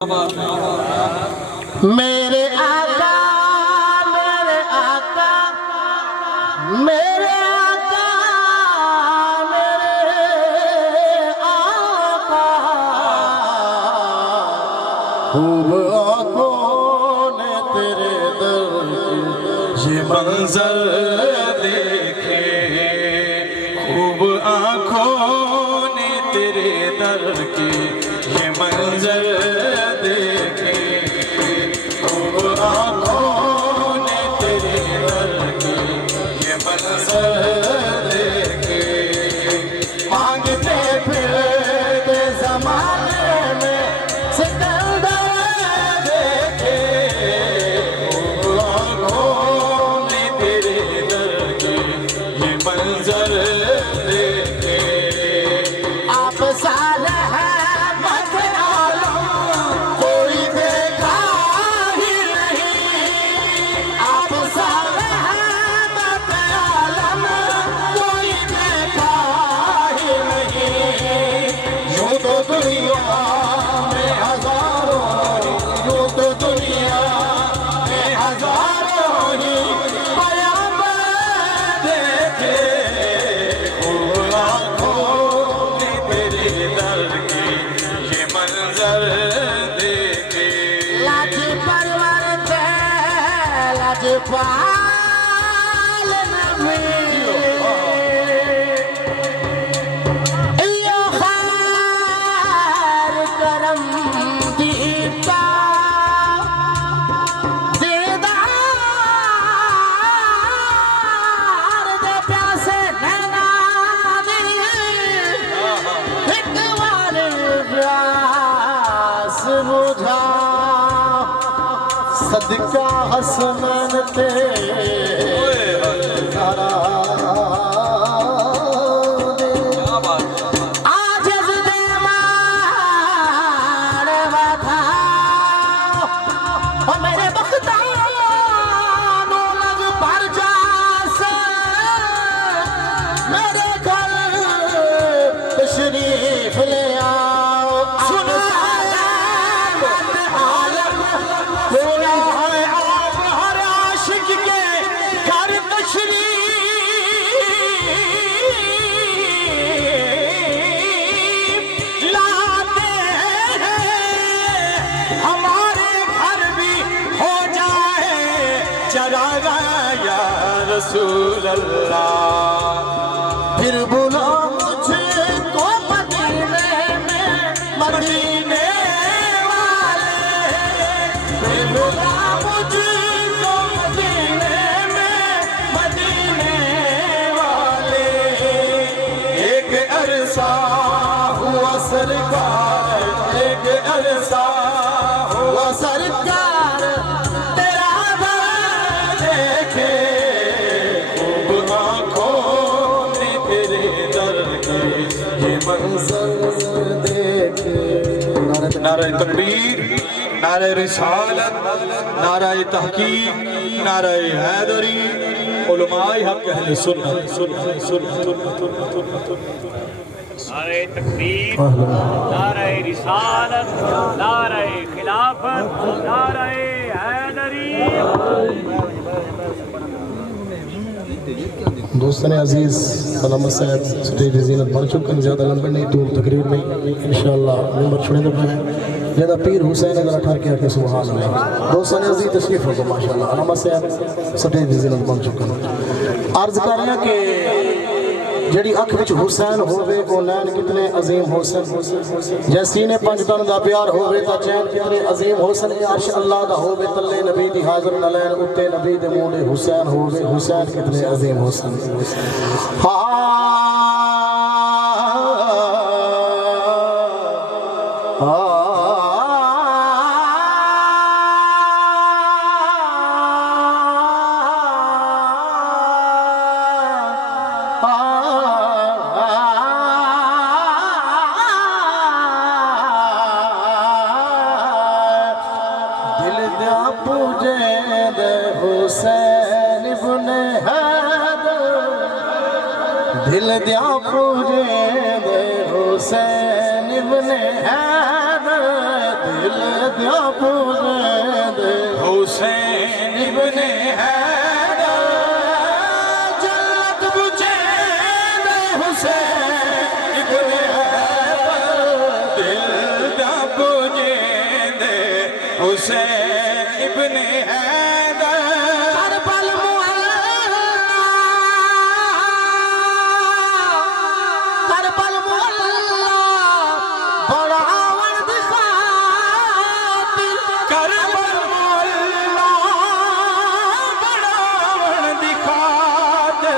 میرے آقا میرے آقا میرے آقا میرے آقا خوب آنکھوں نے تیرے در یہ منظر دیکھے خوب آنکھوں نے تیرے در کے یہ منظر دیکھے خوب آنکھوں نے تیرے در کے یہ منظر دیکھے مانگتے پھرتے زمانے میں سکندر دیکھے خوب آنکھوں نے تیرے در کے یہ منظر دیکھے آپ صالح پال نبی ایو خیر کرم دیتا دیدار دے پیاسے نینا دی ایک بار پیاس بجھا صدقہ حسنان تیرا آجز دے مارے وطا اور میرے بختانو لگ پر جاسے میرے گھر تشریف لے آؤ سنا رسول اللہ پھر بلا مجھے کو مدینے میں مدینے والے پھر بلا مجھے کو مدینے میں مدینے والے ایک عرصہ ہوا سرکار ایک عرصہ ہوا سرکار تیرا در دیکھے نعرہ تکبیر نعرہ رسالت نعرہ تحقیق نعرہ حیدری علماء حق اہل سنت نعرہ تکبیر نعرہ رسالت نعرہ خلافت نعرہ حیدری دوستان عزیز علامہ صاحب سٹیج زینت بن چکن زیادہ لمبے نہیں تو تقریر میں انشاءاللہ ممبر چھوڑے دے ہیں زیادہ پیر حسین اگر اٹھار کیا کہ سبحان اللہ دوستان عزیز تشریف ہوگا ماشاءاللہ علامہ صاحب سٹیج زینت بن چکن عرض کر رہے ہیں کہ جڑی اکھ وچ حسین ہووے او لین کتنے عظیم حسین جے سینے پنج تن دا پیار ہووے تا چین کتنے عظیم حسین عرش اللہ دا ہووے تلے نبی دی حاضر نہ لین اتے نبی دے موڑے حسین ہووے حسین کتنے عظیم حسین دل دیا پوجے دے حسین ابن حیدر دل دیا پوجے دے حسین ابن حیدر جنت پوجے دے حسین ابن حیدر دل دا پوجے دے حسین ابن حیدر کربل معلا کربل معلا بڑا ورد خاطر کربل مولا بڑا دکھا دے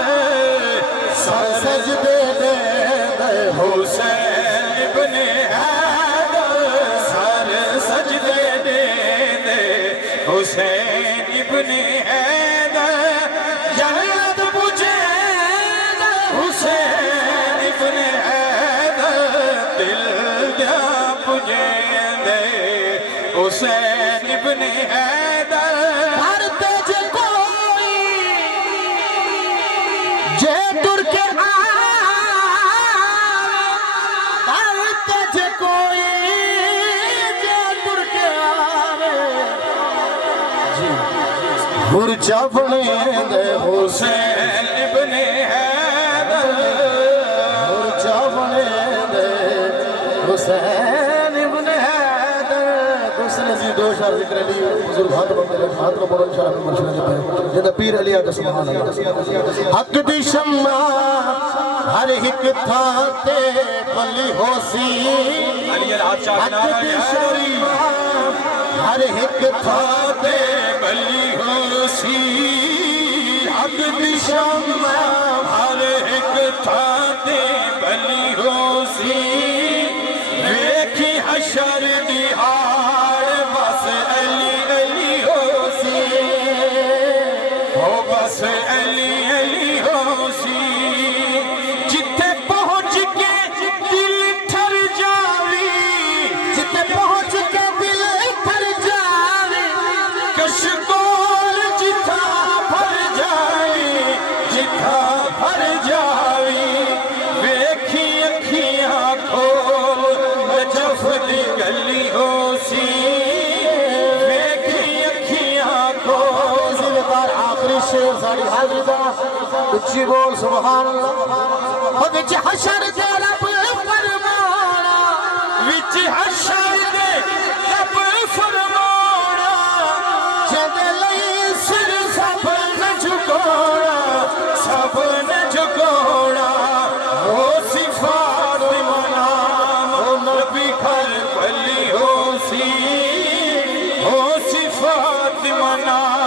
سر سجدے دے دے حسین ابن حیدر سر سجدے دے دے حسین ابن حیدر جنت پوجے دے حسین ابن حیدر دل دیا پوجے دے حسین ابن حیدر ہر تیج کوئی جے تر کے ہر تیج کوئی جے تر کے مرچا بنے دے حسین ابن حیدر مرچا بنے دے حسین ابن حیدر دوسرے سی دو شعر ذکر علی بزرگ ہاتھ بندے ہاتھ میں بولن شاہ میں مرشد نے پڑھے جنہ پیر علی آقا سبحان اللہ حق دی شمع ہر ایک تھا تے بلی ہو سی علی الحق شاہ حق دی شمع ہر ایک تھا تے بلی ہو سی حق دی شمع ہر ایک تھا تے بلی ہو سی ویکھی حشر دی ہار بس علی علی ہو سی ہو بس علی علی ہو سی جتھے پہنچ کے دل ٹھر جاوی جتے پہنچ کے دل تھر جاوے کشکول جتھا بھر جاوی جتھا بھر جاوی ویکھی اکھیاں کھول نجف دی گلی ہو سی ویکھی اکھیاں کھول زلدار آخری شیر ساڑی حاضر دا اچھی بول سبحان اللہ خود چی حشر دے رب فرمانا وچ حشر دے رب فرمانا جدے لئی سر سب نہ جھکونا سب نہ جھکونا ہو صفات منام نبی گھر بلی ہو سی ہو صفات منام